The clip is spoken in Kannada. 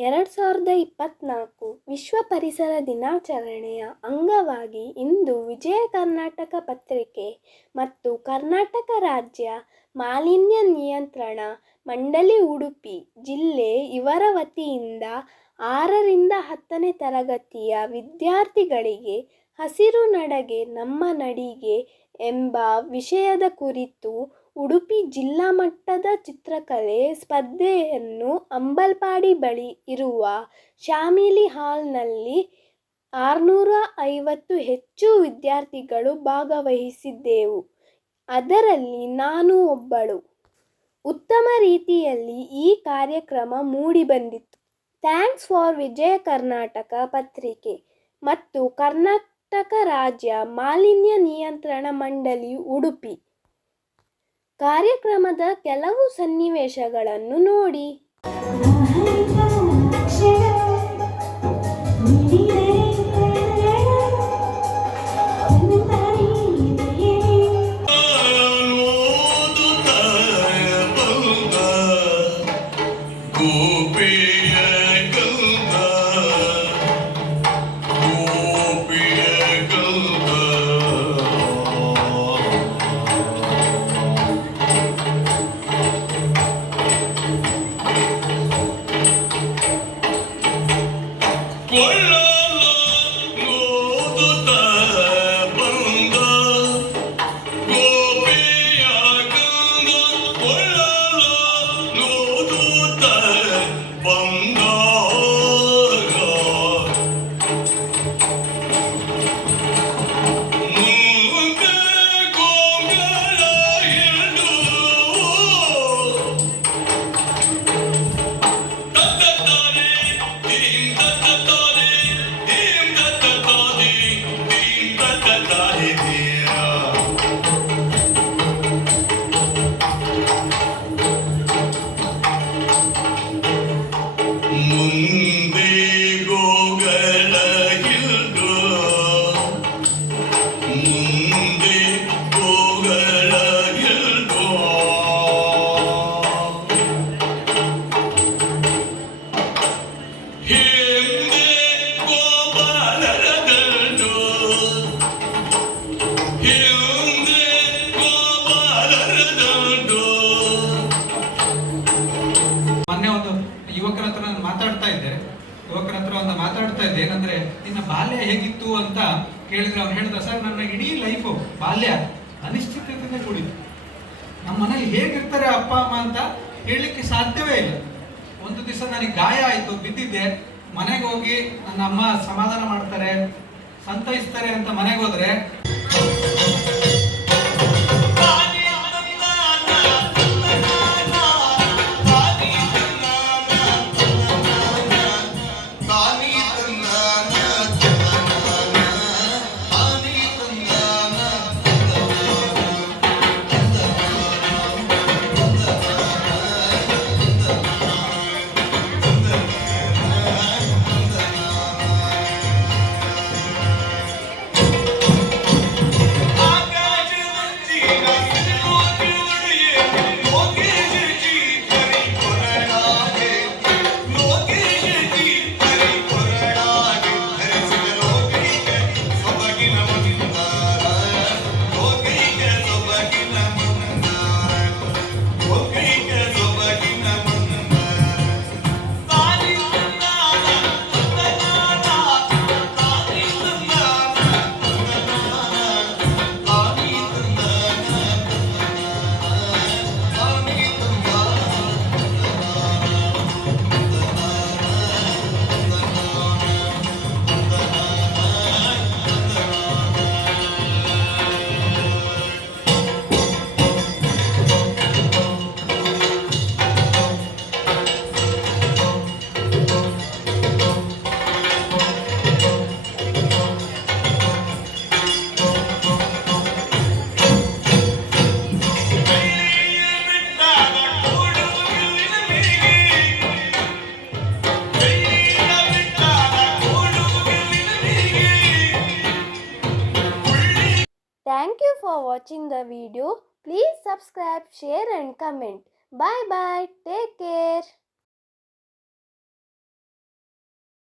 ಎರಡು ಸಾವಿರದ ಇಪ್ಪತ್ತ್ನಾಲ್ಕು ವಿಶ್ವ ಪರಿಸರ ದಿನಾಚರಣೆಯ ಅಂಗವಾಗಿ ಇಂದು ವಿಜಯ ಕರ್ನಾಟಕ ಪತ್ರಿಕೆ ಮತ್ತು ಕರ್ನಾಟಕ ರಾಜ್ಯ ಮಾಲಿನ್ಯ ನಿಯಂತ್ರಣ ಮಂಡಳಿ ಉಡುಪಿ ಜಿಲ್ಲೆ ಇವರ ವತಿಯಿಂದ ಆರರಿಂದ ಹತ್ತನೇ ತರಗತಿಯ ವಿದ್ಯಾರ್ಥಿಗಳಿಗೆ ಹಸಿರು ನಡಗೆ ನಮ್ಮ ನಡಿಗೆ ಎಂಬ ವಿಷಯದ ಕುರಿತು ಉಡುಪಿ ಜಿಲ್ಲಾ ಮಟ್ಟದ ಚಿತ್ರಕಲೆ ಸ್ಪರ್ಧೆಯನ್ನು ಅಂಬಲ್ಪಾಡಿ ಬಳಿ ಇರುವ ಶ್ಯಾಮಿಲಿ ಹಾಲ್ನಲ್ಲಿ ಆರುನೂರ ಐವತ್ತು ಹೆಚ್ಚು ವಿದ್ಯಾರ್ಥಿಗಳು ಭಾಗವಹಿಸಿದ್ದೆವು. ಅದರಲ್ಲಿ ನಾನು ಒಬ್ಬಳು. ಉತ್ತಮ ರೀತಿಯಲ್ಲಿ ಈ ಕಾರ್ಯಕ್ರಮ ಮೂಡಿಬಂದಿತ್ತು ಥ್ಯಾಂಕ್ಸ್ ಫಾರ್ ವಿಜಯ ಕರ್ನಾಟಕ ಪತ್ರಿಕೆ ಮತ್ತು ಕರ್ನಾಟಕ ರಾಜ್ಯ ಮಾಲಿನ್ಯ ನಿಯಂತ್ರಣ ಮಂಡಳಿ ಉಡುಪಿ. ಕಾರ್ಯಕ್ರಮದ ಕೆಲವು ಸನ್ನಿವೇಶಗಳನ್ನು ನೋಡಿ. ಮಾತಾಡ್ತಾ ಇದ್ದೆ ಯುವಕರ ಹತ್ರ ಒಂದು ಮಾತಾಡ್ತಾ ಇದ್ದೆ. ಏನಂದ್ರೆ, ನಿನ್ನ ಬಾಲ್ಯ ಹೇಗಿತ್ತು ಅಂತ ಕೇಳಿದ್ರೆ ಅವ್ನು ಹೇಳ್ದ ಸರ್, ನನ್ನ ಇಡೀ ಲೈಫು ಬಾಲ್ಯ ಅನಿಶ್ಚಿತತೆಯಿಂದ ಕೂಡಿತ್ತು. ನಮ್ಮ ಮನೇಲಿ ಹೇಗಿರ್ತಾರೆ ಅಪ್ಪ, ಅಮ್ಮ ಅಂತ ಹೇಳಲಿಕ್ಕೆ ಸಾಧ್ಯವೇ ಇಲ್ಲ. ಒಂದು ದಿವಸ ನನಗೆ ಗಾಯ ಆಯಿತು, ಬಿದ್ದಿದ್ದೆ. ಮನೆಗೆ ಹೋಗಿ ನನ್ನ ಅಮ್ಮ ಸಮಾಧಾನ ಮಾಡ್ತಾರೆ, ಸಂತೈಸ್ತಾರೆ ಅಂತ ಮನೆಗೆ ಹೋದ್ರೆ for watching the video. Please subscribe, share and comment. Bye bye. Take care.